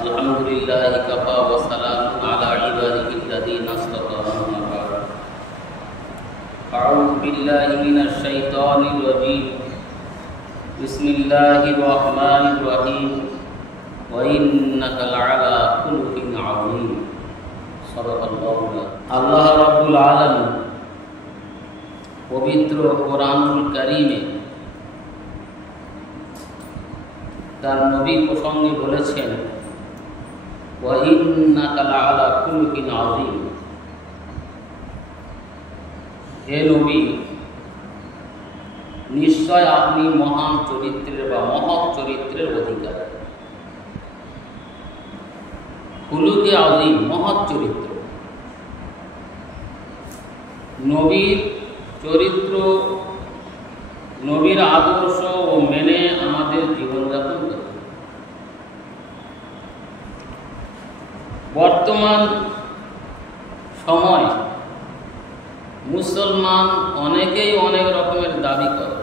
আলহামদুলিল্লাহি কাফা ওয়া সালামুন আলা ইবাদিহিল্লাযীনা ইসতাফা আম্মা বা'দ। আউযু বিল্লাহি মিনাশ শাইতানির রাজীম। বিসমিল্লাহির রাহমানির রাহিম। ওয়া ইন্নাকা লা'আলা খুলুকিন আযীম। সাদাকাল্লাহু। আল্লাহ রাব্বুল আলামিন পবিত্র কোরআনুল কারীমে তার নবী প্রসঙ্গে বলেছেন, ওয়া ইন্নাকা লা'আলা খুলুকিন আযীম। হে নবী, নিশ্চয় আপনি মহান চরিত্রের বা মহৎ চরিত্রের অধিকারী। খুলুকে আযীম, মহৎ চরিত্র। নবীর চরিত্র, নবীর আদর্শ ও মেনে আমাদের জীবনযাপন করতে। বর্তমান সময় মুসলমান অনেকেই অনেক রকমের দাবি করে,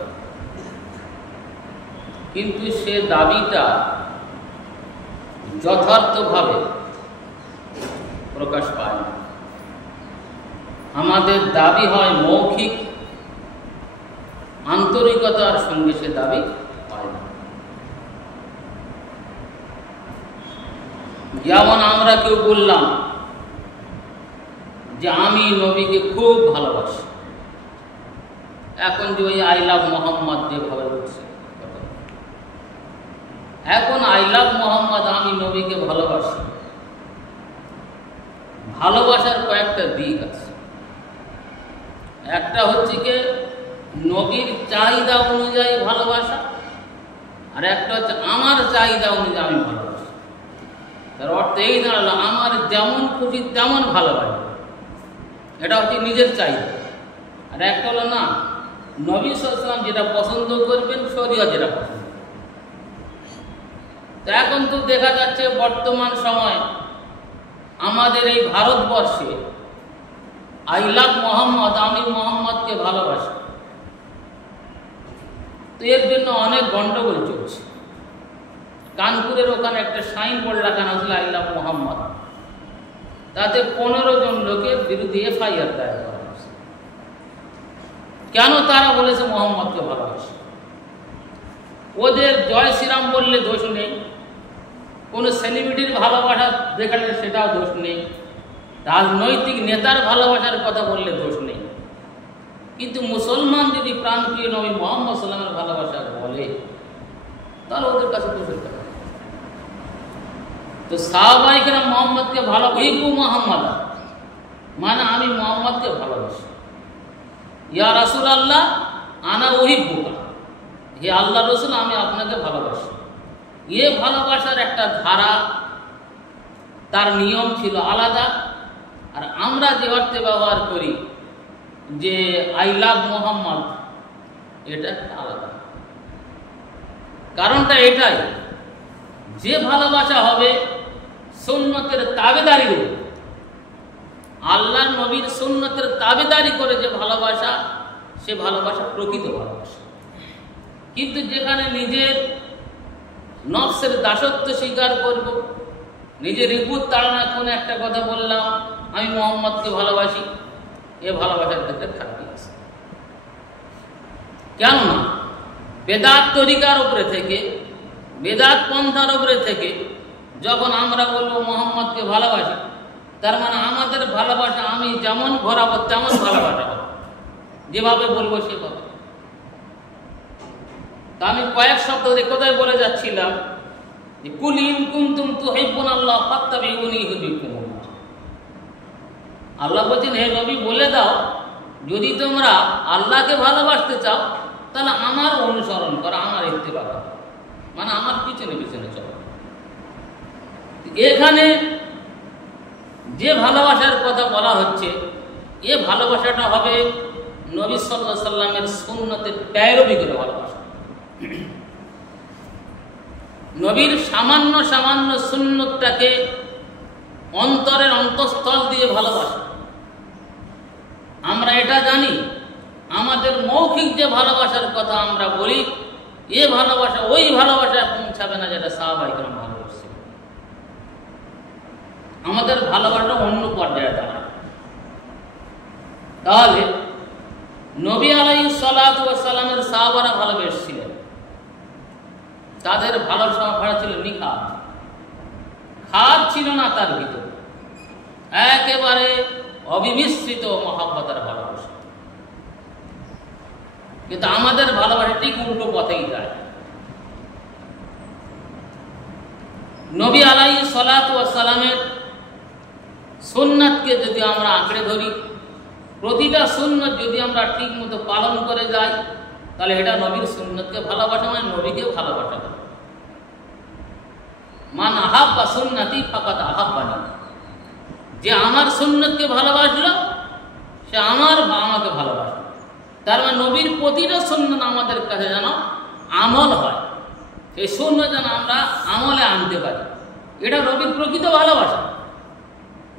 কিন্তু সে দাবিটা যথার্থভাবে প্রকাশ পায় না। আমাদের দাবি হয় মৌখিক, আন্তরিকতার সঙ্গে সে দাবি পায় না। যেমন আমরা কেউ বললাম যে আমি নবীকে খুব ভালোবাসি, এখন যে ওই আই লাভ মোহাম্মদ যেভাবে বলছে, এখন আই লাভ মোহাম্মদ, আমি নবীকে ভালোবাসি। ভালোবাসার কয়েকটা দিক আছে। একটা হচ্ছে কি নবীর চাহিদা অনুযায়ী ভালোবাসা, আর একটা হচ্ছে আমার চাহিদা অনুযায়ী আমি ভালোবাসি। তার অর্থ এই দাঁড়ালো, আমার যেমন খুশি তেমন ভালোবাসা, এটা হচ্ছে নিজের চাহিদা। আর একটা হলো না, নবী সাল্লাল্লাহু আলাইহি ওয়াসাল্লাম যেটা পছন্দ করবেন, শরীয়ত যেটা পছন্দ। তো এখন তো দেখা যাচ্ছে বর্তমান সময় আমাদের এই ভারতবর্ষে আই লাভ মোহাম্মদ, আমি মোহাম্মদকে ভালোবাসি, তো এর জন্য অনেক গন্ডগোল চলছে। কানপুরের ওখানে একটা সাইনবোর্ড লাগানো হয়েছিল আই লাভ মোহাম্মদ, তাতে 15 জন লোকের বিরুদ্ধে এফআইআর দায়ের করা হয়েছে। কেন? তারা বলেছে মোহাম্মদকে ভালোবাসে। ওদের জয় শ্রীরাম বললে দোষ নেই, কোনো সেলিব্রিটির ভালোবাসা দেখালে সেটাও দোষ নেই, রাজনৈতিক নেতার ভালোবাসার কথা বললে দোষ নেই। কিন্তু মুসলমান যদি প্রাণপ্রিয় নবী মুহাম্মদ সাল্লাল্লাহু আলাইহি ওয়াসাল্লামের ভালোবাসা বলে, তাহলে ওদের কাছে দোষের কথা। তো সাহাবায়ে কেরাম মুহাম্মদকে ভালোবাসি, মুহাম্মদ মানে আমি মুহাম্মদকে ভালোবাসি। ইয়া রাসূলুল্লাহ আনা উহিব্বুকা, হে আল্লাহ রাসূল, আমি আপনাকে ভালোবাসি। এ ভালোবাসার একটা ধারা, তার নিয়ম ছিল আলাদা। আর আমরা যে অর্থে ব্যবহার করি যে আই লাভ মোহাম্মদ, এটা আলাদা। কারণটা এটাই, যে ভালোবাসা হবে সুন্নতের তাবেদারি, আল্লাহর নবীর সুন্নতের তাবেদারি করে যে ভালোবাসা, সে ভালোবাসা প্রকৃত ভালোবাসা। কিন্তু যেখানে নিজের নফসের দাসত্ব স্বীকার করব, নিজের রিপুত তাড়না, কোনো একটা কথা বললাম আমি মোহাম্মদকে ভালোবাসি, এ ভালোবাসার ক্ষেত্রে খারাপ আছে। কেননা বেদাত তরিকার উপরে থেকে, বেদাত পন্থার উপরে থেকে যখন আমরা বলবো মোহাম্মদকে ভালোবাসি, তার মানে আমাদের ভালোবাসা আমি যেমন ঘোরাবো তেমন ভালোবাসা হবে, যেভাবে বলবো সেভাবে। তা আমি কয়েক শব্দ কোথায় বলে যাচ্ছিলাম যে কুল ইন কুনতুম তুহিব্বুনাল্লাহ ফাত্তাবিউনি ইউহিব্বুকুমুল্লাহ। আল্লাহ বলছেন, হে নবী বলে দাও, যদি তোমরা আল্লাহকে ভালোবাসতে চাও তাহলে আমার অনুসরণ করো, আমার ইত্তেবা করো, মানে আমার পিছনে পিছনে চলো। এখানে যে ভালোবাসার কথা বলা হচ্ছে, এ ভালোবাসাটা হবে নবী সাল্লাল্লাহু আলাইহি ওয়াসাল্লামের সুন্নতের প্যারোবি করে ভালোবাসা। নবীর সামান্য সামান্য সুন্নতটাকে অন্তরের অন্তঃস্থল দিয়ে ভালোবাসা। আমরা এটা জানি, আমাদের মৌখিক যে ভালোবাসার কথা আমরা বলি, এ ভালোবাসা ওই ভালোবাসা পৌঁছাবে না যেটা সাহাবায়ে কেরাম ভালোবাসছে। আমাদের ভালোবাসাটা অন্য পর্যায়ে দাঁড়ায়। তাহলে নবী আলাইহিস সালাতু ওয়াস সালামের সাহাবারা ভালোবেসেছিলেন, তাদের ভালোবাসা ছিল নিখাত, খাদ ছিল না তার ভিতরে, একেবারে অবিমিশ্রিত মহাব্বতের ভালোবাসা। কিন্তু আমাদের ভালোবাসা ঠিক উল্টো পথেই যায়। নবী আলাইহিস সালাতু ওয়াস সালামের সুন্নাতকে যদি আমরা আঁকড়ে ধরি, প্রতিটা সুন্নত যদি আমরা ঠিক মতো পালন করে যাই, তাহলে এটা নবীর সুন্নতকে ভালোবাসা, মানে নবীকে ভালোবাসা। মান আহাব্বা সুন্নতি ফাকাদ আহাব্বানি, যে আমার সুন্নতকে ভালোবাসলো সে আমার বা আমাকে ভালোবাসলো। তার মানে নবীর প্রতিটা সুন্নত আমাদের কাছে যেন আমল হয়, সেই সুন্নত যেন আমরা আমলে আনতে পারি, এটা নবীর প্রকৃত ভালোবাসা।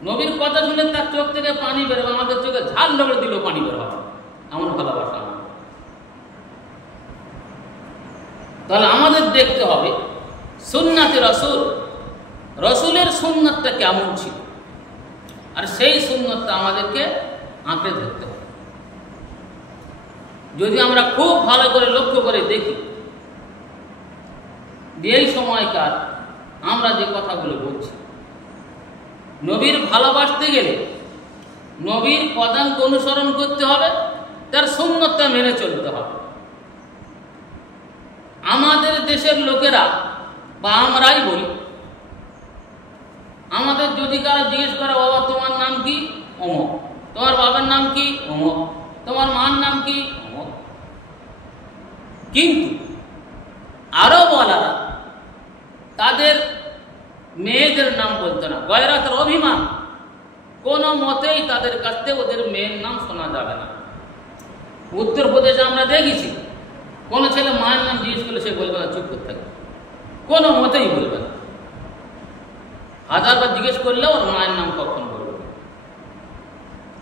নবীর কথা শুনে তার চোখ থেকে পানি বেরোবে, আমাদের চোখে ঝাল ধরে দিলেও পানি বের হবে, এমন ভালোবাসা। তাহলে আমাদের দেখতে হবে সুন্নাতে রসুল, রসুলের সুন্নতটা কেমন ছিল, আর সেই সুন্নতটা আমাদেরকে আঁকড়ে ধরতে হবে। যদি আমরা খুব ভালো করে লক্ষ্য করে দেখি, এই সময়কার আমরা যে কথাগুলো বলছি, নবীর ভালোবাসতে গেলে নবীর পদাঙ্ক অনুসরণ করতে হবে, তার সুন্নতটা মেনে চলতে হবে। আমাদের দেশের লোকেরা বা আমরাই বলি, আমাদের যদি কারো জিজ্ঞেস করে, বাবা তোমার নাম কি? অমুক। তোমার বাবার নাম কি? অমুক। তোমার মার নাম কি? অমুক। কিন্তু আরো বলারা তাদের মেয়েদের নাম বলতো না, গয়রাতের অভিমান, কোনো মতেই তাদের কাছ থেকে ওদের মেয়ের নাম শোনা যাবে না। উত্তরপ্রদেশে আমরা দেখেছি, কোনো ছেলে মায়ের নাম জিজ্ঞেস করলে সে বলবে না, চুপ করতে থাকবে, কোনো মতেই বলবে না। হাজারবার জিজ্ঞেস করলেও ওর মায়ের নাম কখন বলবে।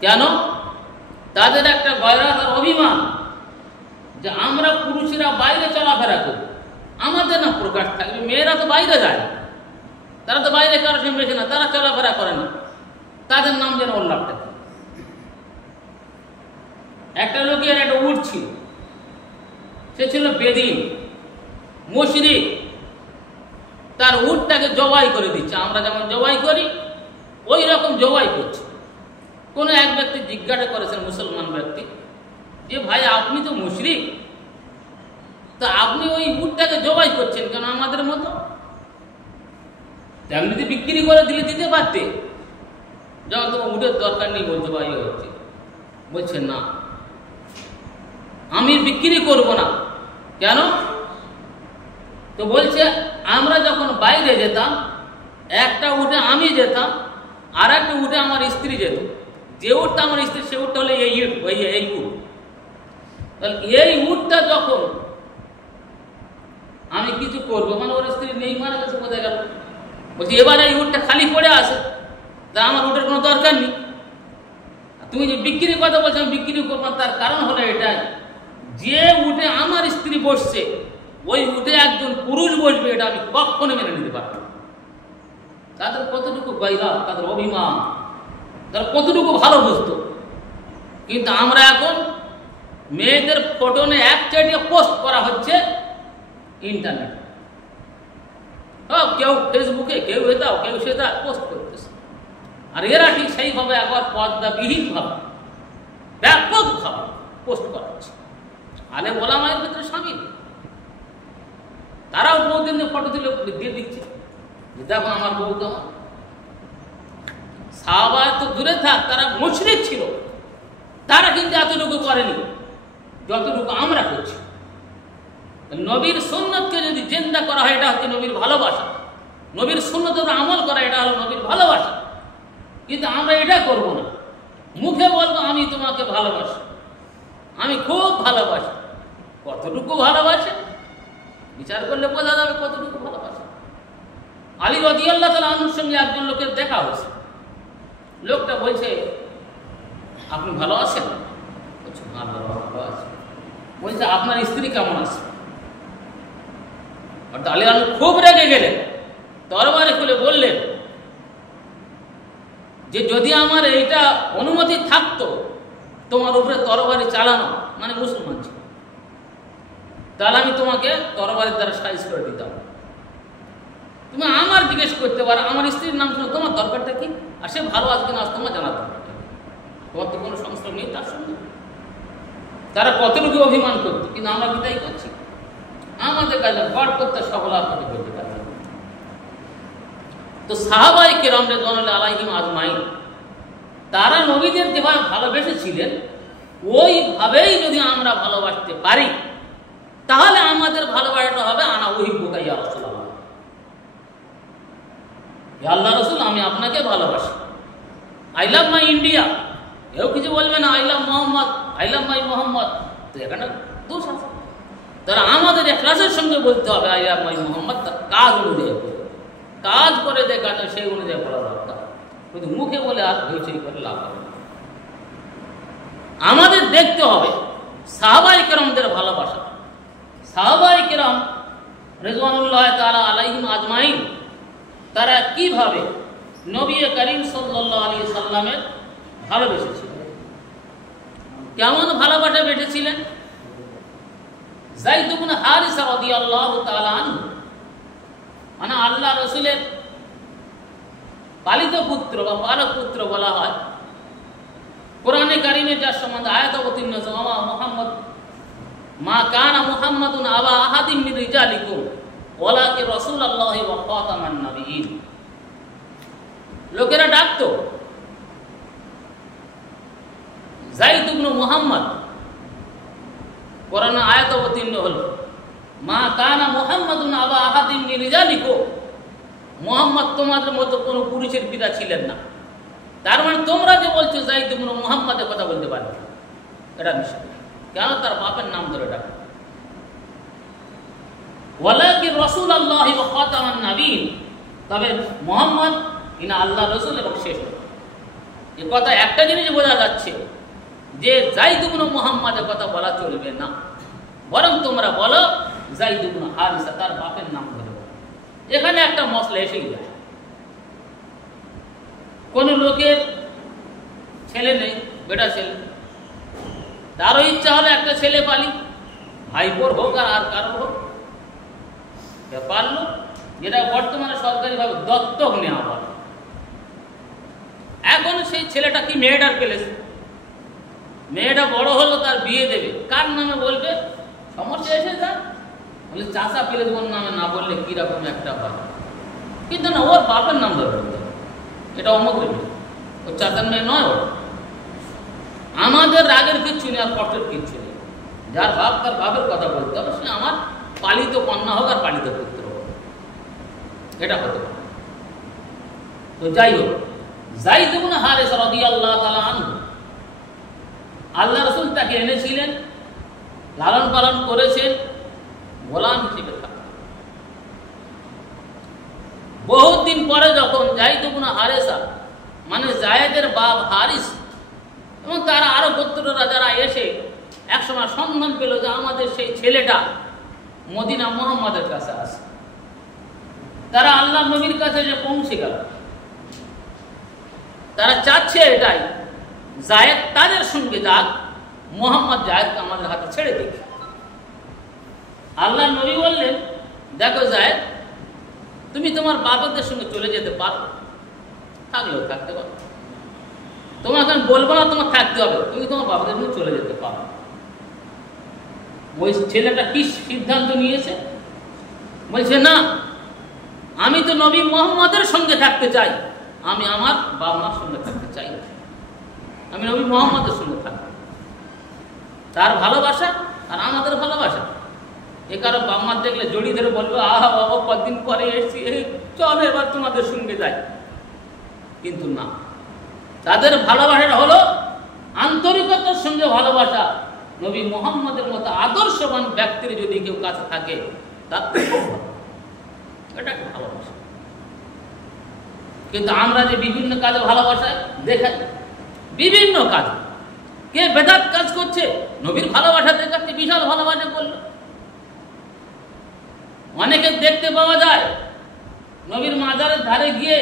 কেন? তাদের একটা গয়রাতের অভিমান যে আমরা পুরুষেরা বাইরে চলাফেরা করি, আমাদের না প্রকাশ থাকবে। মেয়েরা তো বাইরে যায়, তারা তো বাইরে কারো সঙ্গে মেশে না, তারা চলাফেরা করে না, তাদের নাম যেন উল্লাপ থাকে। একটা লোকের একটা উট ছিল, সে ছিল বেদিন, মুশরিক। তার উটটাকে জবাই করে দিচ্ছে, আমরা যেমন জবাই করি ওই রকম জবাই করছে। কোনো এক ব্যক্তি জিজ্ঞাসা করেছেন, মুসলমান ব্যক্তি, যে ভাই আপনি তো মুশরিক, তা আপনি ওই উটটাকে জবাই করছেন কেন আমাদের মতো? তেমনি বিক্রি করে দিলে দিতে পারতে, যখন তোমার উটের দরকার নেই বলছে ভাই হচ্ছে। বলছে না, আমি বিক্রি করব না। কেন? তো বলছে আমরা যখন বাইরে যেতাম, একটা উঠে আমি যেতাম, আর একটা উঠে আমার স্ত্রী যেত। যে উঠটা আমার স্ত্রী, সে উঠটা হলে এই উঠ। তাহলে এই উঠটা যখন আমি কিছু করবো, মানে ওর স্ত্রী নেই, মারা গেছে, কোথায় গেল? বলছি এবার এই উঠটা খালি পড়ে আছে, তা আমার উঠের কোনো দরকার নেই। তুমি যে বিক্রির কথা বলছো, আমি বিক্রি করবো, তার কারণ হলো এটাই, যে উঠে আমার স্ত্রী বসছে ওই উঠে একজন পুরুষ বসবে, এটা আমি কখনো মেনে নিতে পারবো না। তাদের কতটুকু গায়রা, তাদের অভিমান, তারা কতটুকু ভালো বুঝতো। কিন্তু আমরা এখন মেয়েদের ফটো নিয়ে এক চাইটিয়ে পোস্ট করা হচ্ছে ইন্টারনেট, কেউ ফেসবুকে, কেউ এটাও, কেউ সেটা পোস্ট করতেছে। আর এরা ঠিক সেইভাবে একবার পর্দাবিহীনভাবে ব্যাপকভাবে পোস্ট করা হচ্ছে। আলেম ওলামায়ের ভিতরে সামিল, তারাও বহুদিন ফটো দিলে দিয়ে দিচ্ছে, যে দেখো আমার বউ কেমন। সাহাবা তো দূরে থাক, তারা মুশরিক ছিল, তারা কিন্তু এতটুকু করেনি যতটুকু আমরা করছি। নবীর সুন্নতকে যদি জিন্দা করা হয়, এটা হচ্ছে নবীর ভালোবাসা। নবীর সুন্নতের আমল করা, এটা হলো নবীর ভালোবাসা। কিন্তু আমরা এটা করব না, মুখে বলবো আমি তোমাকে ভালোবাসি, আমি খুব ভালোবাসি। কতটুকু ভালোবাসে বিচার করলে বোঝা যাবে কতটুকু ভালোবাসে। আলী রাদিয়াল্লাহু তাআলা আনহুর সঙ্গে একজন লোকের দেখা হয়েছে। লোকটা বলছে আপনি ভালো আছেন? বলছে ভালো আছে। বলছে আপনার স্ত্রী কেমন আছে? আলী আনহু খুব রেগে গেলেন, তরবারি খুলে বললেন যে যদি আমার এইটা অনুমতি থাকতো তোমার উপরে তরবারি চালানো, মানে মুসলমান ছিল, তাহলে আমি তোমাকে তরবারির দ্বারা সাইজ করে দিতাম। তুমি আমার জিজ্ঞেস করতে পারো আমার স্ত্রীর নাম শুনে তোমার দরকারটা কি, আর সে ভালো আসবে না, আজ তোমার জানার দরকারটা কি? তোমার তো কোনো সংস্কার নেই তার সঙ্গে। তারা কতটুকু অভিমান করতো, কিন্তু আমরা কি তাই করছি? আমাদের কাজে গড় করতে সকল আপনাদের করতে কাজ। তো সাহাবায়ে কেরাম রিদওয়ানুল্লাহি আলাইহিম আজমাইন তারা নবীদের যেভাবে ভালোবেসেছিলেন ওইভাবেই যদি আমরা ভালোবাসতে পারি তাহলে আমাদের ভালোবাসাটা হবে আনা উহিব্বুকা ইয়া রাসূলুল্লাহ, ইয়া আল্লাহ রাসূল আমি আপনাকে ভালোবাসি। আই লাভ মাই ইন্ডিয়া, কেউ কিছু বলবে না I love Mohammad, I love my Mohammad, তো এখানে দোষ আছে। তারা আমাদের ইখলাসের সঙ্গে বলতে হবে আই লাভ মাই মোহাম্মদ, তার কাজ অনুযায়ী কাজ করে দেখানো সেই অনুযায়ী বলা দরকার, কিন্তু মুখে বলে আর হইচই করে লাভ হবে না। আমাদের দেখতে হবে সাহাবায়ে কেরামদের ভালোবাসা। সাহাবায়ে কেরাম রিদওয়ানুল্লাহি তাআলা আলাইহিম আজমাইন তারা কিভাবে নবী করিম সাল্লাল্লাহু আলাইহি সাল্লামের ভালোবেসেছিলেন, কেমন ভালোবাসা বেঁধেছিলেন। যায়েদ ইবনে হারিসা রাদিয়াল্লাহু তাআলা আনহু মানে আল্লাহ রসুলের পালিত পুত্র বা পালক পুত্র বলা হয়। কোরআনে কারিমে যার সম্বন্ধে আয়াত অবতীর্ণ হয়েছে মুহাম্মদ মা কানা মুহাম্মাদুন আবা আহাদিম মিন রিজালিকুম ওয়ালাকিন রাসূলুল্লাহি ওয়া খাতামান নবিয়্যিন। লোকেরা ডাকতো যায়েদ ইবনে মুহাম্মদ, কোরআনে আয়াত অবতীর্ণ হলো মা কানা মুহাম্মাদুন আবা আহাদিম মিন রিজালিকুম, মুহাম্মদ তোমাদের মতো কোনো পুরুষের পিতা ছিলেন না। তার মানে তোমরা যে বলছো যায়েদ ইবনে মুহাম্মাদের কথা বলতে পারবে, এটা নিষেধ। কেন? তার বাপের নাম ধরে ডাকে। ওয়ালাকিন রাসূলুল্লাহি ওয়া খাতামান নবিয়্যিন, তবে মুহাম্মদ ইনি আল্লাহ রাসূল এবং শেষ নবী। এই কথা একটা জিনিস বোঝা যাচ্ছে যে যায়েদ ইবনে মুহাম্মাদের কথা বলা চলবে না, বরং তোমরা বলো যায়েদ ইবনে হারিসা, তার বাপের নাম ধরে। এখানে একটা মসলা এসেই যায়। কোন লোকের ছেলে নেই, বেটা ছেলে, তারও ইচ্ছা হলো একটা ছেলে পালি, ভাইপোর হোক আর কারোর হোক, পারলো, যেটা বর্তমানে সরকারিভাবে দত্তক নেওয়া হয়। এখন সেই ছেলেটা কি মেয়েটার পেলেছে, মেয়েটা বড় হলো, তার বিয়ে দেবে, কার নামে বলবে? সমস্যা এসে যায়, বলে চাষা পেলে ওর নামে না বললে কিরকম একটা হয়। কিন্তু না, ওর বাপের নাম ধরে বলতে হবে, এটা অমুক মেয়ে, ওর চাচার মেয়ে নয়। ওর আমাদের রাগের কিচ্ছু নেই আর কষ্টের কিচ্ছু নেই, যার বাপ তার বাপের কথা বলতে হবে, সে আমার পালিত কন্যা হোক আর পালিত পুত্র হোক, এটা হতে পারে। তো যাই হোক, যায়েদ ইবনে হারিসা রাদিয়াল্লাহু তাআলা আনহু, আল্লাহ রাসূল তাকে এনেছিলেন, লালন পালন করেছেন, গোলাম হিসেবে থাকা। বহুত দিন পরে যখন যায়েদ ইবনে হারিসা মানে যায়েদের বাপ হারিস এবং তারা আরো গোত্ররা যারা এসে একসময় সন্ধান পেল যে আমাদের সেই ছেলেটা মদিনা মুহাম্মাদের কাছে আছে, তারা আল্লাহ নবীর কাছে যে পৌঁছে গেল, তারা চাচ্ছে এটাই যায়েদ তাদের সঙ্গে যাক, মুহাম্মদ যায়েদকে আমাদের হাতে ছেড়ে দিক। আল্লাহ নবী বললেন, দেখো যায়েদ, তুমি তোমার বাবাদের সঙ্গে চলে যেতে পারো, থাকলেও থাকতে পারো, তোমাকে আমি বলবো না তোমার থাকতে হবে, তুমি তোমার বাবাদের সঙ্গে চলে যেতে পারো। ওই ছেলেটা কি সিদ্ধান্ত নিয়েছে? বলছে না, আমি তো নবী মুহাম্মদের সঙ্গে থাকতে চাই, আমি আমার বাবা মার সঙ্গে থাকতে চাই, আমি নবী মুহাম্মদের সঙ্গে থাকবো। তার ভালোবাসা আর আমাদের ভালোবাসা, এ কারো বাবা মার দেখলে জড়ি ধরে বলবো আহা বাবা কতদিন পরে এসছি, চল এবার তোমাদের সঙ্গে যাই। কিন্তু না, তাদের ভালোবাসাটা হলো আন্তরিকতার সঙ্গে ভালোবাসা। নবী মুহাম্মদের মতো আদর্শবান ব্যক্তির যদি কেউ কাছে থাকে তার এটা ভালোবাসা। কিন্তু আমরা যে বিভিন্ন কাজে ভালোবাসায় দেখাই, বিভিন্ন কাজ, কে বেদাত কাজ করছে, নবীর ভালোবাসা দেখাচ্ছে, বিশাল ভালোবাসা করলো। অনেকে দেখতে পাওয়া যায় নবীর মাজারের ধারে গিয়ে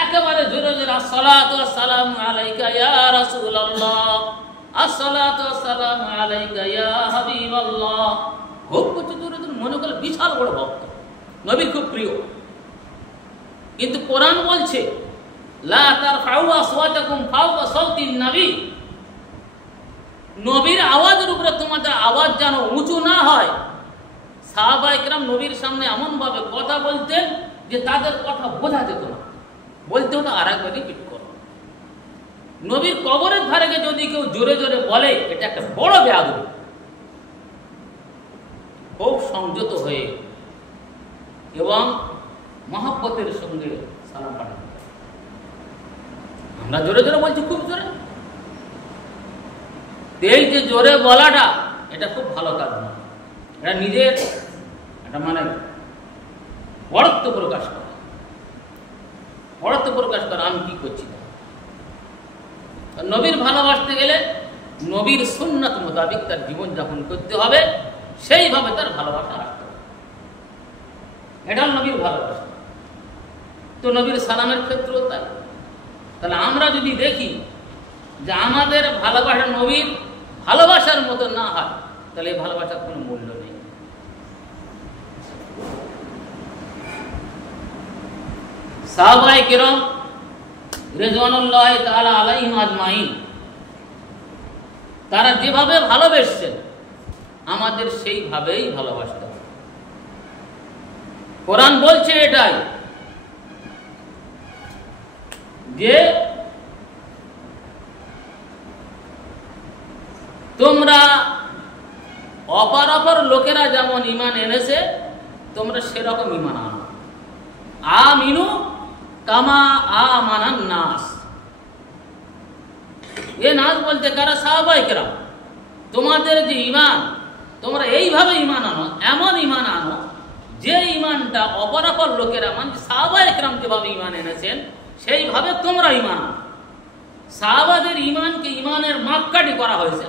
একেবারে জোরে জোরে আসসালাতু ওয়াসসালামু আলাইকা ইয়া রাসূলুল্লাহ, আসসালাতু ওয়াসসালামু আলাইকা ইয়া হাবিবাল্লাহ। খুব কিছু জোরে জোরে, মনে করলে বিশাল বড় ভক্ত, নবী খুব প্রিয়। কিন্তু কোরআন বলছে লা তারফাউ আসওয়াতাকুম ফাওকা সাওতিন নবী, নবীর আওয়াজের উপরে তোমাদের আওয়াজ যেন উঁচু না হয়। সাহাবায়ে কেরাম নবীর সামনে এমন ভাবে কথা বলতেন যে তাদের কথা বোঝা যেত না, বলতে হতো আরেকবার রিপিট করো। নবীর কবরের ধারে গিয়ে যদি কেউ জোরে জোরে বলে, এটা একটা বড় বেয়াদবি। খুব সংযত হয়ে এবং মহব্বতের সঙ্গে সালাম পাঠাতে। আমরা জোরে জোরে বলছি, খুব জোরে। এই যে জোরে বলাটা, এটা খুব ভালো কাজ না, এটা নিজের এটা মানে বড়ত্ব প্রকাশ করা, বড়ত্ব প্রকাশ করা আমি কি করছি। নবীর ভালোবাসতে গেলে নবীর সুন্নাত মোতাবিক তার জীবনযাপন করতে হবে, সেইভাবে তার ভালোবাসা আসতে হবে। এটা হল নবীর ভালোবাসা। তো নবীর সালামের ক্ষেত্রেও তাই। তাহলে আমরা যদি দেখি যে আমাদের ভালোবাসা নবীর ভালোবাসার মতো না হয়, তাহলে এই ভালোবাসার কোনো মূল্য নেই। সাহাবায়ে কেরাম রিজওয়ানুল্লাহি তাআলা আলাইহিম আজমাইন, তারা যেভাবে ভালোবেসেছেন আমাদের সেইভাবেই ভালোবাসতে হবে। কোরআন বলছে এটাই যে তোমরা অপর অপর লোকেরা যেমন ঈমান এনেছে তোমরা সেরকম ঈমান আনো। আমিনু কামা আমানান নাস। এ নাস বলতে কারা? সাহাবায়ে কেরাম। তোমাদের যে ঈমান, তোমরা এইভাবে ঈমান আনো, এমন ঈমান আনো যে ঈমানটা অপর অপর লোকেরা, মানে সাহাবায়ে কেরাম যেভাবে ঈমান এনেছেন সেইভাবে তোমরা ঈমান আনো। সাহাবাদের ঈমানকে ঈমানের মাপকাঠি করা হয়েছে,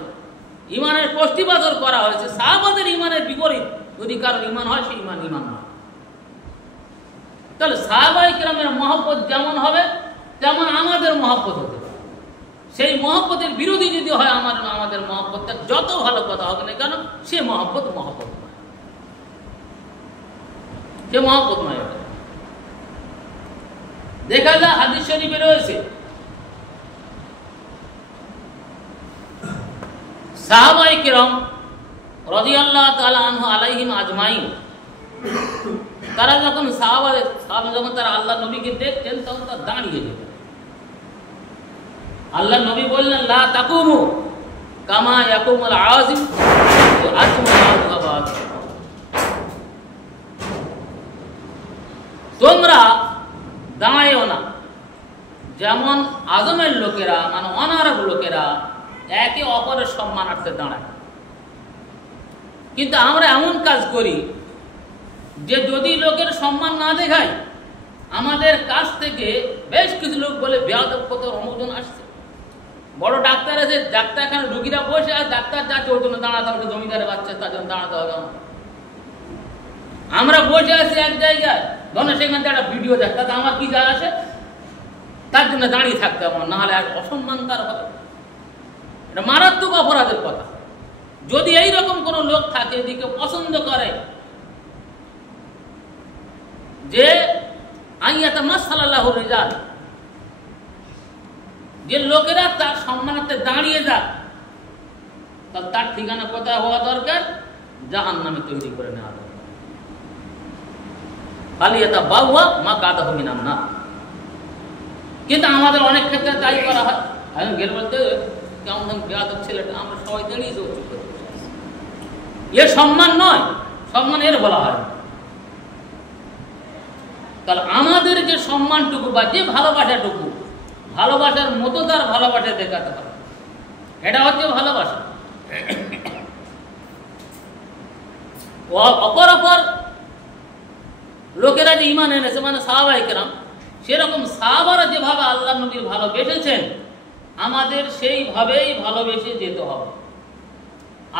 ঈমানের প্রশ্নবাদর করা হয়েছে। সাহাবাদের ঈমানের বিপরীত যদি কারো ঈমান হয়, সেই ঈমান ঈমান নয়। তাহলে সাহাবায়ে কেরামের মহব্বত যেমন হবে তেমন আমাদের মহব্বত হতে হবে। সেই মহব্বতের বিরোধী যদি হয় আমাদের মহব্বতটা, যত ভালো কথা হোক না কেন, সে মহব্বত মহব্বত নয়, সে মহব্বত নয়। এটা দেখা যায় হাদিস শরীফে রয়েছে, সাহাবায়ে কেরাম রাদিয়াল্লাহু তাআলা আনহু আলাইহিম আজমাইন, তারা যখন যখন তারা আল্লাহ নবীকে দেখতেন তখন তারা দাঁড়িয়ে যেতেন। আল্লাহ নবী বললেন লা তাকুমু কামা ইয়াকুমুল আজিম ওয়া আজমাউ। তোমরা দাঁড়ায়ও না যেমন আজমের লোকেরা, মানে অনারব লোকেরা একে অপরের সম্মানার্থে দাঁড়ায়। কিন্তু আমরা এমন কাজ করি যে যদি লোকের সম্মান না দেখায়, আমাদের কাছ থেকে বেশ কিছু লোক বলে বেয়াদব কত অমুকজন আসছে, বড় ডাক্তার আছে, ডাক্তারখানে রুগীরা বসে আর ডাক্তার যাচ্ছে ওর জন্য দাঁড়াতে হবে, জমিদারের বাচ্চা তার জন্য দাঁড়াতে হবে। আমরা বসে আছি এক জায়গায়, ধরুন সেখানে একটা ভিডিও দেখ, তাতে আমার কি যায় আসে, তার জন্য দাঁড়িয়ে থাকতে হবে, নাহলে আর অসম্মান তার হবে। এটা মারাত্মক অপরাধের কথা। যদি এইরকম কোন লোক থাকে এদিকে পছন্দ করে যে আইয়াতা মাসাল্লাহু রিজাল, যে লোকেরা তার সম্মানার্থে দাঁড়িয়ে যাক, তাহলে তার ঠিকানা কোথায় হওয়া দরকার? জাহান্নামে তৈরি করে নেওয়া দরকার। ফালিয়াতা বাওয়া মা কাদাহু মিনান নার। কিন্তু আমাদের অনেক ক্ষেত্রে তাই করা হয়। আমি গেলে বলতে কেমন বেয়াদব ছেলেটা, আমরা সবাই দাঁড়িয়ে চুপ করে এর সম্মান নয়, সম্মান এর বলা হয়। তাহলে আমাদের যে সম্মানটুকু বা যে ভালোবাসাটুকু, ভালোবাসার মতো তার ভালোবাসা দেখাতে হবে, এটা হচ্ছে ভালোবাসা। অপর অপর লোকেরা যে ঈমান এনেছে, মানে সাহাবায়ে কেরাম, সেরকম সাহাবারা যেভাবে আল্লাহ নবীর ভালোবেসেছেন আমাদের সেইভাবেই ভালোবেসে যেতে হবে।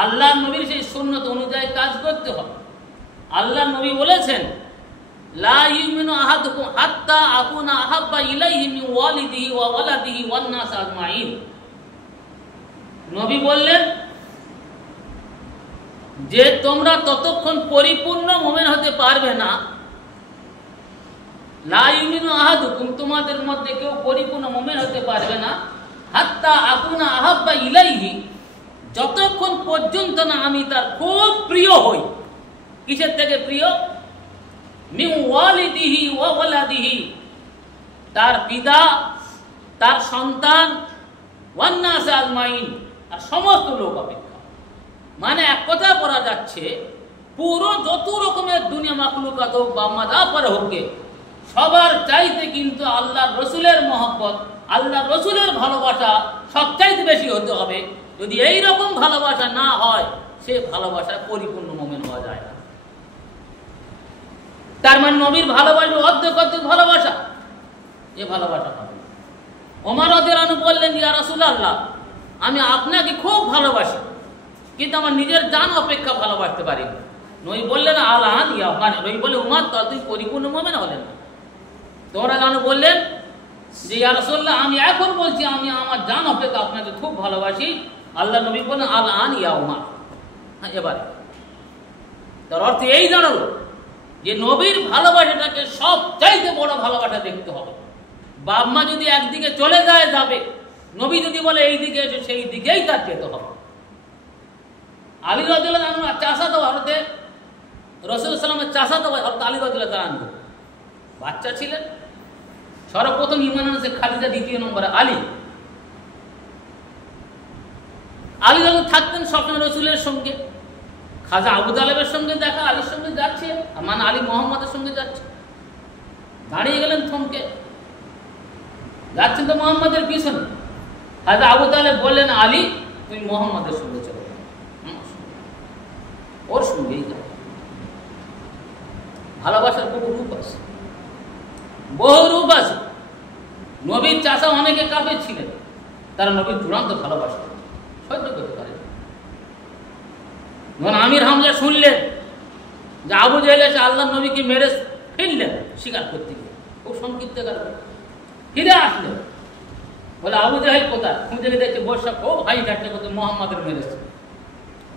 আল্লাহ নবীর সেই সুন্নত অনুযায়ী কাজ করতে হবে। আল্লাহ নবী বলেছেন লা ইউমিনু আহাদুকুম হাত্তা আকুনা আহাব্বা ইলাইহি মিন ওয়ালিদিহি ওয়া ওয়ালাদিহি ওয়ান নাস আজমাইন। নবী বললেন যে তোমরা ততক্ষণ পরিপূর্ণ মুমিন হতে পারবে না, লা ইউমিনু আহাদুকুম, তোমাদের মধ্যে কেউ পরিপূর্ণ মুমিন হতে পারবে না, হাত্তা আকুনা আহাব্বা ইলাইহি, যতক্ষণ পর্যন্ত না আমি তার খুব প্রিয় হই। কিসের থেকে প্রিয়? মিন ওয়ালিদিহি ওয়া ওয়ালাদিহি, তার পিতা, তার সন্তান, ওয়ান নাস আজমাইন, আর সমস্ত লোক অপেক্ষা। মানে এক কথা বলা যাচ্ছে, পুরো যত রকমের দুনিয়া মাখলুকাত হোক বা মাদা পরে হোক, সবার চাইতে কিন্তু আল্লাহ রসুলের মহব্বত, আল্লাহ রসুলের ভালোবাসা সবচাইতে বেশি হতে হবে। যদি এই রকম ভালোবাসা না হয়, সে ভালোবাসা পরিপূর্ণ মুমিন হওয়া যায় না। তার মানে নবীর ভালোবাসা অর্ধেক অর্ধেক ভালোবাসা, এ ভালোবাসা হবে। ওমর রাদিয়াল্লাহু আনহু বললেন, ইয়া রাসূলুল্লাহ, আমি আপনাকে খুব ভালোবাসি, কিন্তু আমার নিজের জান অপেক্ষা ভালোবাসতে পারি না। নবী বললেন, আলান ইয়া ওমান। নবী বলে, উমার তো তুই পরিপূর্ণ মুমিন হলেন না। তোমরা জানো বললেন যে ইয়া রাসূলুল্লাহ, আমি এখন বলছি আমি আমার জান অপেক্ষা আপনাকে খুব ভালোবাসি। আল্লাহ নবী বললেন, আলান ইয়া উমার। হ্যাঁ, এবারে তার অর্থ এই দাঁড়ালো যে নবীর ভালোবাসাটাকে সব চাইতে বড় ভালোবাসা দেখতে হবে। বাপ মা যদি একদিকে চলে যায় যাবে, নবী যদি বলে এই দিকে এসে, সেই দিকেই তার যেতে হবে। আলী রাদিয়াল্লাহু আনহু চাচাতো ভারতে রাসূল সাল্লাল্লাহু আলাইহি ওয়াসাল্লামের চাচাতো ভাই হযরত আলী রাদিয়াল্লাহু আনহু বাচ্চা ছিলেন। সর্বপ্রথম ঈমান আনছে খাদিজা, দ্বিতীয় নম্বরে আলী। আলী যখন থাকতেন স্বপ্নে রসুলের সঙ্গে, খাজা আবু তালেবের সঙ্গে দেখা, আলীর সঙ্গে যাচ্ছে, মানে আলী মোহাম্মদের সঙ্গে যাচ্ছে। দাঁড়িয়ে গেলেন থমকে, যাচ্ছেন তো মোহাম্মদের পিছনে। খাজা আবু তালেব বললেন, আলী তুমি মোহাম্মদের সঙ্গে চলো, ওর সঙ্গেই যাও। ভালোবাসার বহু রূপ আছে, বহু রূপ আছে। নবীর চাচা অনেকে কাফের ছিলেন, তারা নবীর চূড়ান্ত ভালোবাসা সহ্য করতে পারে। যখন আমির হামজা শুনলেন যে আবু জাহেল এসে আল্লাহ নবীকে মেরে ফেললেন স্বীকার করতে গিয়ে, খুব সংক্ষিপ্ত ফিরে আসলেন। বলে আবু জাহেল কোথায়? খুঁজে দেখছে বর্ষা খুব হাই ঠাট্টা করতে মোহাম্মদের মেরেছে,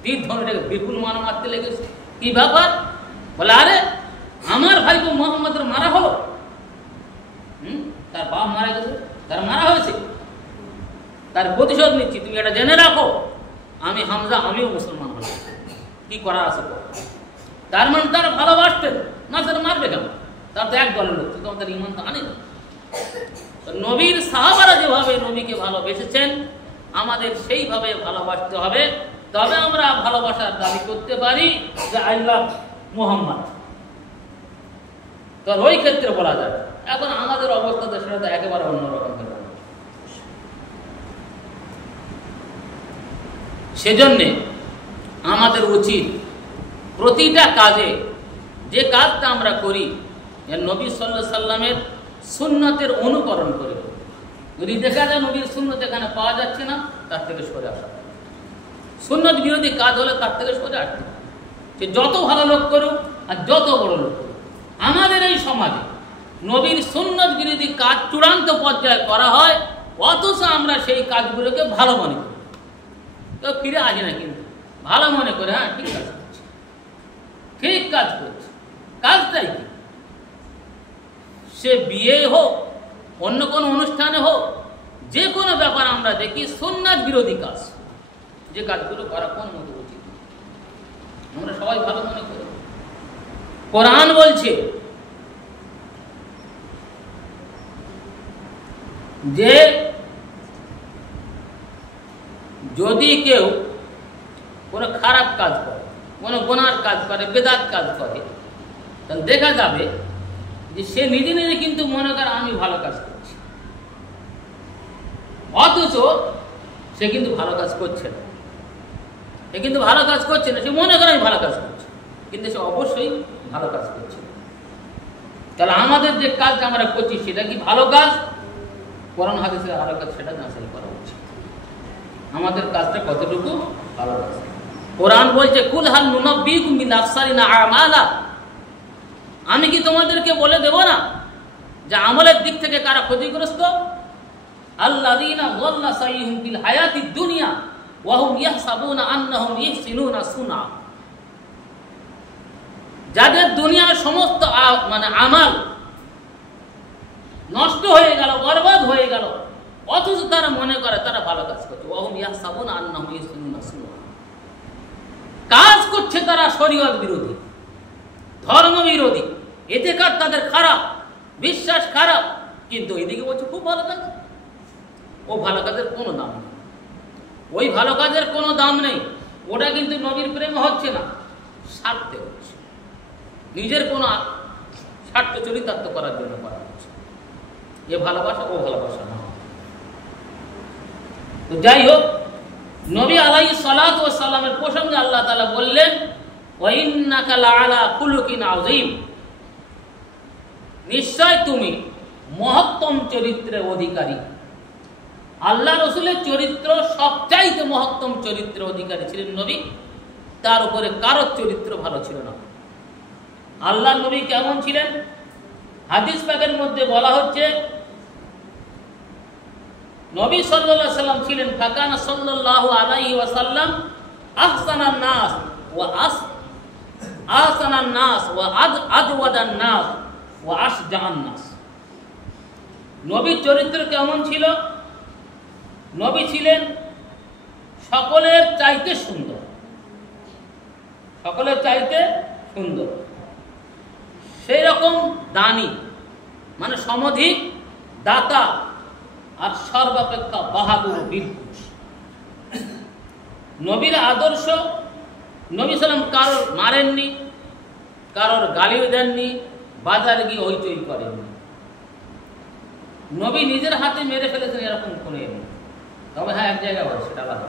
তীর ধরে বিপুল মারা মারতে লেগেছে। কি ব্যাপার? বলে আরে আমার ভাইকে মোহাম্মদের মারা হলো। তার বাপ মারা গেছে, তার মারা হয়েছে, তার প্রতিশোধ নিচ্ছি, তুমি এটা জেনে রাখো। আমি হামজা, আমিও মুসলমান হলাম, কি করার আছে? তার মানে তারা ভালোবাসতেন না, তারা মারবে কেন? তার তো এক দলের লোক, তোমাদের ইমান তো আনে না। নবীর সাহাবারা যেভাবে নবীকে ভালোবেসেছেন, আমাদের সেইভাবে ভালোবাসতে হবে, তবে আমরা ভালোবাসার দাবি করতে পারি যে আই লাভ মুহাম্মদ। তো ওই ক্ষেত্রে বলা যাবে। এখন আমাদের অবস্থাতে সেটা তো একেবারে অন্যরকম হয়ে যাবে। সেজন্যে আমাদের উচিত প্রতিটা কাজে, যে কাজটা আমরা করি, নবী সাল্লাল্লাহু আলাইহি সাল্লামের সুন্নতের অনুকরণ করে। যদি দেখা যায় নবীর সুন্নত এখানে পাওয়া যাচ্ছে না, তার থেকে সরে আসা। সুন্নত বিরোধী কাজ হলে তার থেকে সরে আসতে, সে যত ভালো লোক করুক আর যত বড় লোক করুক। আমাদের এই সমাজে নবীর সুন্নত বিরোধী কাজ চূড়ান্ত পর্যায়ে করা হয়, অথচ আমরা সেই কাজগুলোকে ভালো মনে করি। তো ফিরে আসে না, কিন্তু ভালো মনে করে, হ্যাঁ ঠিক কাজ করছে, ঠিক কাজ করছে। কাজটাই কি? সে বিয়ে হোক, অন্য কোনো অনুষ্ঠানে হোক, যে কোনো ব্যাপার আমরা দেখি সুন্নাত বিরোধী কাজ, যে কাজগুলো করা কোন মতো উচিত, আমরা সবাই ভালো মনে করি। কোরআন বলছে যে যদি কেউ কোনো খারাপ কাজ করে, কোনো গুনার কাজ করে, বেদাত কাজ করে, তাহলে দেখা যাবে যে সে নিজে নিজে কিন্তু মনে করে আমি ভালো কাজ করছি, অথচ সে কিন্তু ভালো কাজ করছে না। সে কিন্তু ভালো কাজ করছে না, সে মনে করে আমি ভালো কাজ করছি, কিন্তু সে অবশ্যই ভালো কাজ করছে। তাহলে আমাদের যে কাজ আমরা করছি সেটা কি ভালো কাজ? কোরআন হাদিসের ভালো কাজ, সেটা যাচাই করা উচিত। আমাদের কাজটা কতটুকু ভালো কাজ। কোরআন বলছে কুল হাল নুনাব্বিকুম বিল আখসারিনা আমালা, আমি কি তোমাদেরকে বলে দেব না যে আমলের দিক থেকে কারা ক্ষতিগ্রস্ত? আল্লাযীনা যাল্লা সাইয়ুহুম ফিল হায়াতিদ দুনিয়া ওয়া হুম ইয়াহসাবুনা আন্নাহুম ইহসিনুনা সুনআ। যাদের দুনিয়ার সমস্ত আমাল নষ্ট হয়ে গেল, বরবাদ হয়ে গেল, অথচ তারা মনে করে তারা ভালো কাজ করছে। ওয়া হুম ইয়াহসাবুনা আন্নাহুম ইহসিনুনা সুনআ। কাজ করছে তারা শরীয়ত বিরোধী, ধর্ম বিরোধী, এতেকার তাদের খারাপ, বিশ্বাস খারাপ, কিন্তু এদিকে বলছে খুব ভালো কাজ। ও ভালো কাজের কোনো দাম নেই, ওই ভালো কাজের কোনো দাম নেই। ওটা কিন্তু নবীর প্রেমে হচ্ছে না, স্বার্থে হচ্ছে, নিজের কোনো স্বার্থ চরিতার্থ করার জন্য করা হচ্ছে। এ ভালোবাসা ও ভালোবাসা না। তো যাই হোক, নবী আলাইহিস সালাতু ওয়াস সালামের প্রসঙ্গে আল্লাহ তাআলা বললেন, ওয়া ইন্নাকা লাআলা খুলুকিন আযীম, নিশ্চয় তুমি মহত্তম চরিত্রের অধিকারী। আল্লাহ রসুলের চরিত্র সবচাইতে মহত্তম চরিত্রের অধিকারী ছিলেন নবী, তার উপরে কারোর চরিত্র ভালো ছিল না। আল্লাহ নবী কেমন ছিলেন? হাদিস পাকের মধ্যে বলা হচ্ছে, নবী সাল্লাল্লাহু আলাইহি ওয়াসাল্লাম ছিলেন ফাকানা সাল্লাল্লাহু আলাইহি ওয়াসাল্লাম আহসানান নাস ওয়া আহসানান নাস ওয়া আজওয়াদান নাস ওয়া আশজাআন নাস। নবীর চরিত্র কেমন ছিল? নবী ছিলেন সকলের চাইতে সুন্দর, সকলের চাইতে সুন্দর, সেই রকম দানী, মানে সমধিক দাতা, আর সর্বাপেক্ষা বাহাদুর বীর পুরুষ। নবীর আদর্শ, নবী সাল্লাম কারোর মারেননি, কারোর গালিও দেননি, বাজারে গিয়ে হইচই করেননি। নবী নিজের হাতে মেরে ফেলেছেন এরকম কোনো নেই। তবে হ্যাঁ, এক জায়গায় হয়, সেটা আলাদা,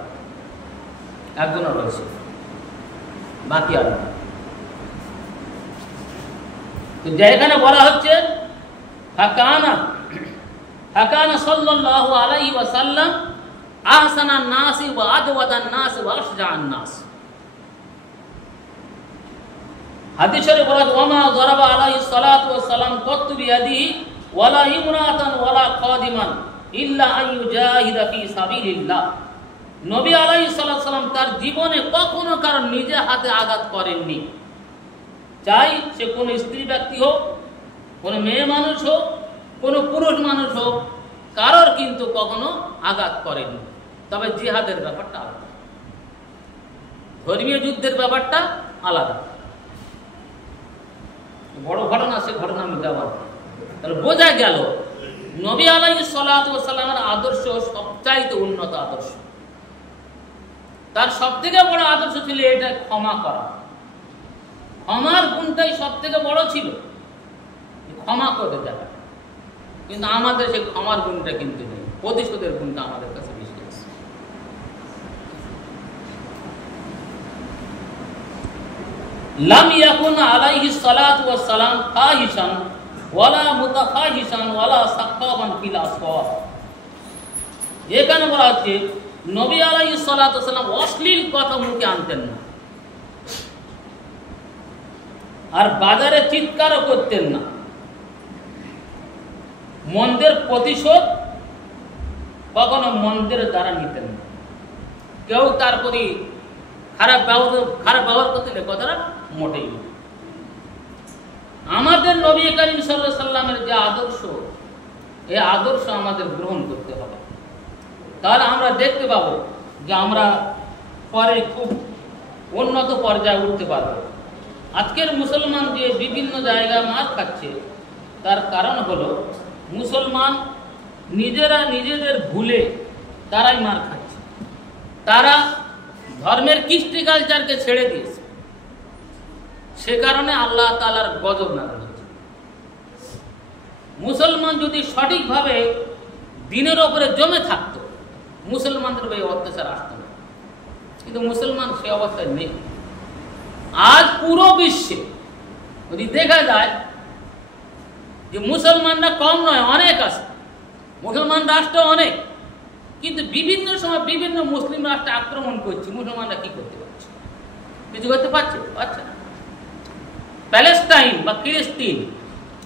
একজনও রয়েছে, বাকি আলাদা। তো যেখানে বলা হচ্ছে ফাকানা সাল্লাল্লাহু আলাইহি ওয়াসাল্লাম আহসানান নাসি ওয়া আজওয়াদান নাস ওয়া আশজাআন নাস। হাদিসে বলা আছে, ওয়া মা যারাবা আলাইহিস সালাতু ওয়াস সালাম কত্তু বিয়াদিহি ওয়ালা ইমরাতান ওয়ালা খাদিমান ইল্লা আন ইউজাহিদা ফি সাবিলিল্লাহ। নবী আলাইহিস সালাতু ওয়াস সালাম তার জীবনে কখনো কারণ নিজে হাতে আঘাত করেননি। চাই সে কোনো স্ত্রী ব্যক্তি হোক, কোনো মেয়ে মানুষ হোক, কোনো পুরুষ মানুষ হোক, কারোর কিন্তু কখনো আঘাত করেনি। তবে জিহাদের ব্যাপারটা আলাদা, ধর্মীয় যুদ্ধের ব্যাপারটা আলাদা। বড় ঘটনা, সে ঘটনা আমি দেওয়ার, তাহলে বোঝা গেল নবী আলাইহিস সালাতু ওয়াস সালামের আদর্শ সবচাইতে উন্নত আদর্শ। তার সবথেকে বড় আদর্শ ছিল এটা ক্ষমা করা। ক্ষমার গুণটাই সব থেকে বড় ছিল, ক্ষমা করতে যাবে। কিন্তু আমাদের সেই ক্ষমার গুণটা কিন্তু নেই, প্রতিশোধের গুণটা আমাদের কাছে বেশি আছে। লাম ইয়াকুন আলাইহিস সালাতু ওয়াস সালাম ফাহিশান ওয়ালা মুতাফাহিশান ওয়ালা সাক্কাবান ফিল আসওয়াক। এখানে বলা হচ্ছে নবী আলাইহিস সালাতু ওয়াস সালাম অশ্লীল কথা মুখে আনতেন না, আর বাজারে চিৎকারও করতেন না। মন্দের প্রতিশোধ কখনো মন্দের দ্বারা নিতেন না। কেউ তার প্রতি খারাপ ব্যবহার করতে কথাটা মোটেই না। আমাদের নবী করিম সাল্লাল্লাহু আলাইহি সাল্লামের যে আদর্শ, এই আদর্শ আমাদের গ্রহণ করতে হবে। তাহলে আমরা দেখতে পাবো যে আমরা পরে খুব উন্নত পর্যায়ে উঠতে পারবো। আজকের মুসলমান যে বিভিন্ন জায়গায় মার খাচ্ছে, তার কারণ হলো মুসলমান নিজেরা নিজেদের ভুলে তারাই মার খাচ্ছে। তারা ধর্মের কৃষ্টি কালচারকে ছেড়ে দিয়েছে, সে কারণে আল্লাহ তাআলার গজব নাযিল হচ্ছে। মুসলমান যদি সঠিকভাবে দিনের ওপরে জমে থাকতো, মুসলমানদের এই অত্যাচার আসতো না। কিন্তু মুসলমান সে অবস্থায় নেই। আজ পুরো বিশ্বে যদি দেখা যায় যে মুসলমানরা কম নয়, অনেক আছে, মুসলমান রাষ্ট্র অনেক, কিন্তু বিভিন্ন সময় বিভিন্ন মুসলিম রাষ্ট্রে আক্রমণ করছে, মুসলমানরা কি করতে পারছে? কিছু করতে পারছে না। প্যালেস্টাইন বা ফিলিস্তিন,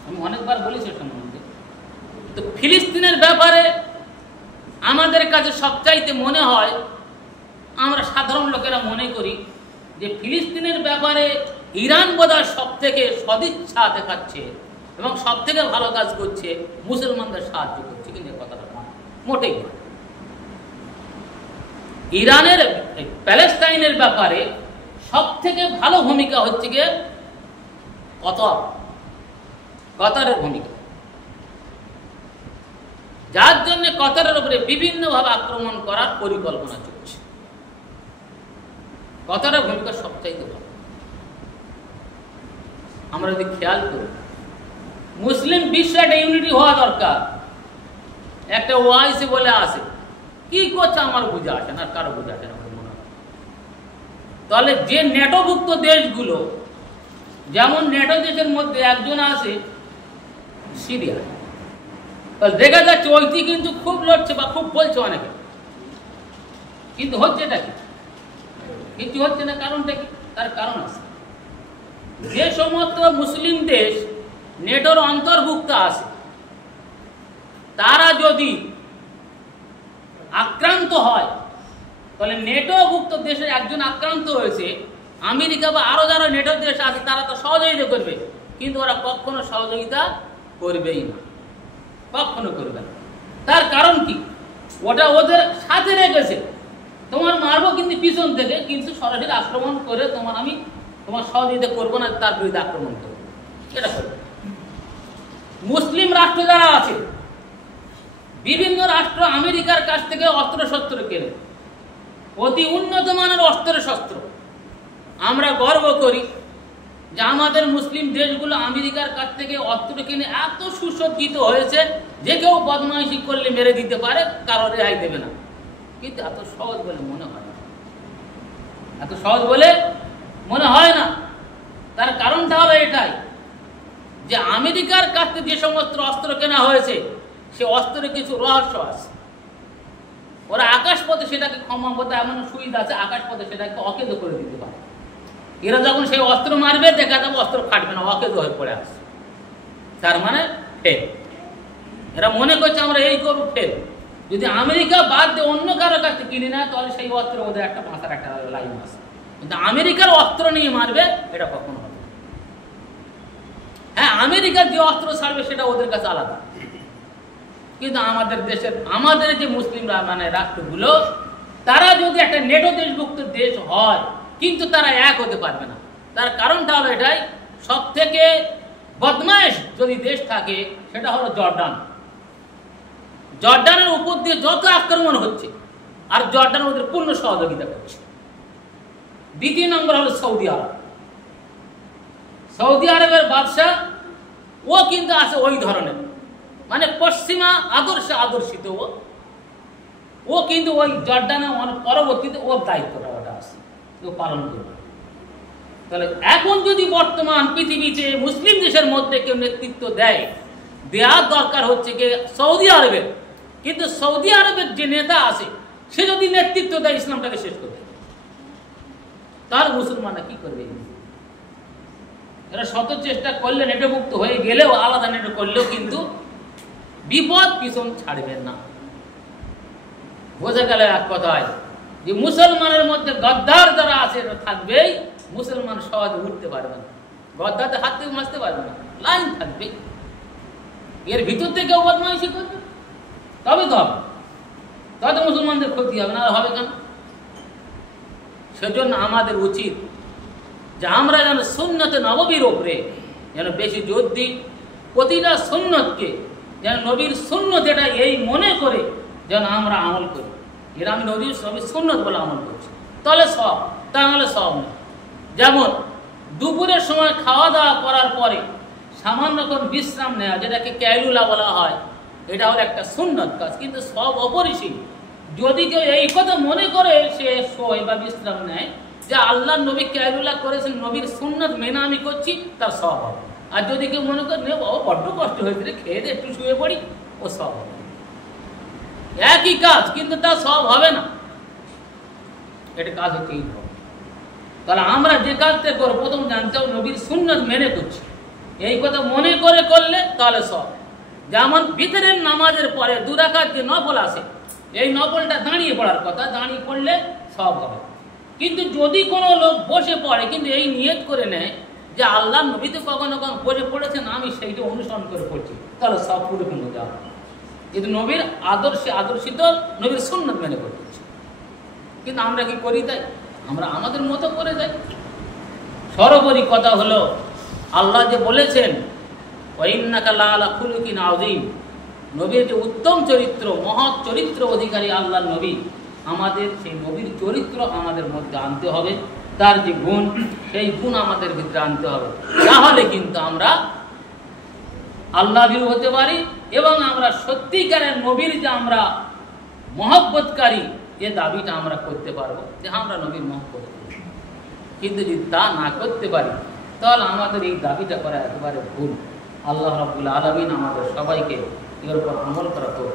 আমি অনেকবার বলি সে সম্বন্ধে, তো ফিলিস্তিনের ব্যাপারে আমাদের কাছে সবচাইতে মনে হয়, আমরা সাধারণ লোকেরা মনে করি যে ফিলিস্তিনের ব্যাপারে ইরান বোধহয় সব থেকে সদিচ্ছা দেখাচ্ছে এবং সব থেকে ভালো কাজ করছে, মুসলমানদের সাহায্য করছে, কিন্তু কথাটা মোটেই নয়। ইরানের প্যালেস্টাইনের ব্যাপারে সব থেকে ভালো ভূমিকা হচ্ছে গিয়ে কতারের ভূমিকা, যার জন্য কতারের উপরে বিভিন্নভাবে আক্রমণ করার পরিকল্পনা চলছে। কতারের ভূমিকা সবচাইতে ভালো। আমরা যদি খেয়াল করি, মুসলিম বিশ্ব একটা ইউনিটি হওয়া দরকার। একটা ওআইসি বলে আসে, কি করছে আমার বুঝে আসে না, কারো বুঝে আসে না মনে হয়। তাহলে যে নেটোভুক্ত দেশগুলো, যেমন নেটো দেশের মধ্যে একজন আছে সিরিয়া, তাহলে দেখা যাচ্ছে ওইটি কিন্তু খুব লড়ছে বা খুব বলছে অনেকে, কিন্তু হচ্ছে এটা কি? কিছু হচ্ছে না। কারণটা কি? তার কারণ আছে। যে সমস্ত মুসলিম দেশ নেটোর অন্তর্ভুক্ত আছে, তারা যদি আক্রান্ত হয়, তাহলে নেটোভুক্ত দেশের একজন আক্রান্ত হয়েছে, আমেরিকা বা আরো যারা নেটোর দেশ আছে তারা তো সহযোগিতা করবে, কিন্তু ওরা কখনো সহযোগিতা করবেই না, কখনো করবে না। তার কারণ কি? ওটা ওদের সাথে রেখেছে, তোমার মারবো কিন্তু পিছন থেকে, কিন্তু সরাসরি আক্রমণ করে তোমার সহযোগিতা করবো না, তার বিরুদ্ধে আক্রমণ করবো, এটা করবে। মুসলিম রাষ্ট্র যারা আছে, বিভিন্ন রাষ্ট্র আমেরিকার কাছ থেকে অস্ত্রশস্ত্র কেনে, অতি উন্নত মানের অস্ত্রশস্ত্র। আমরা গর্ব করি যে আমাদের মুসলিম দেশগুলো আমেরিকার কাছ থেকে অস্ত্র কিনে এত সুসজ্জিত হয়েছে যে কেউ বদমাইশি করলে মেরে দিতে পারে, কারো রেহাই দেবে না। কিন্তু এত সহজ বলে মনে হয় না, এত সহজ বলে মনে হয় না। তার কারণটা হলো এটাই যে আমেরিকার কাছ থেকে যে সমস্ত অস্ত্র কেনা হয়েছে, সে অস্ত্রের কিছু রহস্য আছে। ওরা আকাশপথে সেটাকে ক্ষমতা, এমন সুবিধা আছে, আকাশপথে সেটাকে অকেজো করে দিতে পারে। এরা যখন সেই অস্ত্র মারবে, দেখা যাবে অস্ত্র ফাটবে না, অকেজো হয়ে পড়ে আসছে। তার মানে ফেল। এরা মনে করছে আমরা এই করবো, ফেল। যদি আমেরিকা বাদ দিয়ে অন্য কারো কাছে কিনে নেয়, তাহলে সেই অস্ত্র ওদের একটা মাথার একটা লাইন আছে। কিন্তু আমেরিকার অস্ত্র নিয়ে মারবে, এটা কখনো হবে। হ্যাঁ, আমেরিকার যে অস্ত্র ছাড়বে সেটা ওদের কাছে আলাদা, কিন্তু আমাদের যে মুসলিমরা মানে রাষ্ট্রগুলো, তারা যদি একটা নেটো দেশভুক্ত দেশ হয়, কিন্তু তারা এক হতে পারবে না। তার কারণটা হলো এটাই, সব থেকে বদমাইশ যদি দেশ থাকে সেটা হলো জর্ডান। জর্ডানের উপর দিয়ে যত আক্রমণ হচ্ছে, আর জর্ডান ওদের পূর্ণ সহযোগিতা করছে। দ্বিতীয় নম্বর হলো সৌদি আরব। সৌদি আরবের বাদশাহ ও কিন্তু আছে ওই ধরনের, মানে পশ্চিমা আদর্শে আদর্শিত। ও কিন্তু ওই জর্ডানে পরবর্তীতে ওর দায়িত্বটা ওটা আছে, ও পালন করবে। তাহলে এখন যদি বর্তমান পৃথিবীতে মুসলিম দেশের মধ্যে কেউ নেতৃত্ব দেওয়ার দরকার হচ্ছে কি সৌদি আরবের। কিন্তু সৌদি আরবের যে নেতা আছে, সে যদি নেতৃত্ব দেয় ইসলামটাকে শেষ করতে, তাহলে মুসলমানরা কি করবে? এরা শত চেষ্টা করলে, নেটোভুক্ত হয়ে গেলেও, আলাদা নেটো করলেও কিন্তু বিপদ পিছন ছাড়বেন না। বোঝা গেল এক কথায় যে মুসলমানের মধ্যে গদ্দার যারা আছে থাকবেই, মুসলমান সহজে উঠতে পারবে না, গদ্দারদের হাত থেকে বাঁচতে পারবে না, লাইন থাকবে। এর ভিতর থেকে বদমাইশি করবে, তবে তো হবে, তবে তো মুসলমানদের ক্ষতি হবে, না হবে কেন? সেজন্য আমাদের উচিত যে আমরা যেন সুন্নতে নববীর ওপরে যেন বেশি জোর দিই, প্রতিটা সুন্নতকে যেন নবীর সুন্নত এটা এই মনে করে যেন আমরা আমল করি। এর আমি নবীর সুন্নত বলে আমল করছি, তাহলে সব, তা নাহলে সব না। যেমন দুপুরের সময় খাওয়া দাওয়া করার পরে সামান্য কোন বিশ্রাম নেওয়া, যেটাকে ক্যালুলা বলা হয়, এটা হলো একটা সুন্নত কাজ, কিন্তু সব অপরিসীম। যদি কেউ এই কথা মনে করে সে শোয় বা বিশ্রাম নেয় যে আল্লাহ নবী ক্যালুলা করেছেন, নবীর সুন্নত মেনে আমি করছি, তার সব হবে। আর যদি কেউ মনে করে ও বড্ড কষ্ট হয়েছে, খেয়ে দিয়ে একটু শুয়ে পড়ি, ও সব হবে। একই কাজ, কিন্তু তা সব হবে না। এটা কাজ হচ্ছে এই হবে। তাহলে আমরা যে কাজটা করবো প্রথম জানতে হবে নবীর সুন্নত মেনে করছি, এই কথা মনে করে করলে তাহলে সব। যেমন ভিতরের নামাজের পরে 2 রাকাত যে নফল আসে, এই নফলটা দাঁড়িয়ে পড়ার কথা, দাঁড়িয়ে পড়লে সব হবে। কিন্তু যদি কোনো লোক বসে পড়ে কিন্তু এই নিয়ত করে নেয় যে আল্লাহ নবী তো কখনো কখনো বসে পড়েছেন, আমি সেইটা অনুসরণ করে পড়ছি, তাহলে সব পরিপূর্ণ যাবে। কিন্তু নবীর আদর্শিত নবীর সুন্নত মেনে করতেছি। কিন্তু আমরা কি করি? তাই আমরা আমাদের মতো করে যাই। সর্বোপরি কথা হলো আল্লাহ যে বলেছেন ওয়াইন্নাকা লাআলা খুলুকিন আযীম, নবীর যে উত্তম চরিত্র, মহৎ চরিত্র অধিকারী আল্লাহর নবী, আমাদের সেই নবীর চরিত্র আমাদের মধ্যে আনতে হবে, তার যে গুণ সেই গুণ আমাদের ভিতরে আনতে হবে। তাহলে কিন্তু আমরা আল্লাহ ভীরু হতে পারি এবং আমরা সত্যিকারের নবীর যে আমরা মহব্বতকারী এ দাবিটা আমরা করতে পারবো যে আমরা নবীর মহব্বত করি। কিন্তু যদি তা না করতে পারি তাহলে আমাদের এই দাবিটা করা একেবারে ভুল। আল্লাহ রাব্বুল আলামিন আমাদের সবাইকে এর উপর আমল করা তৌফিক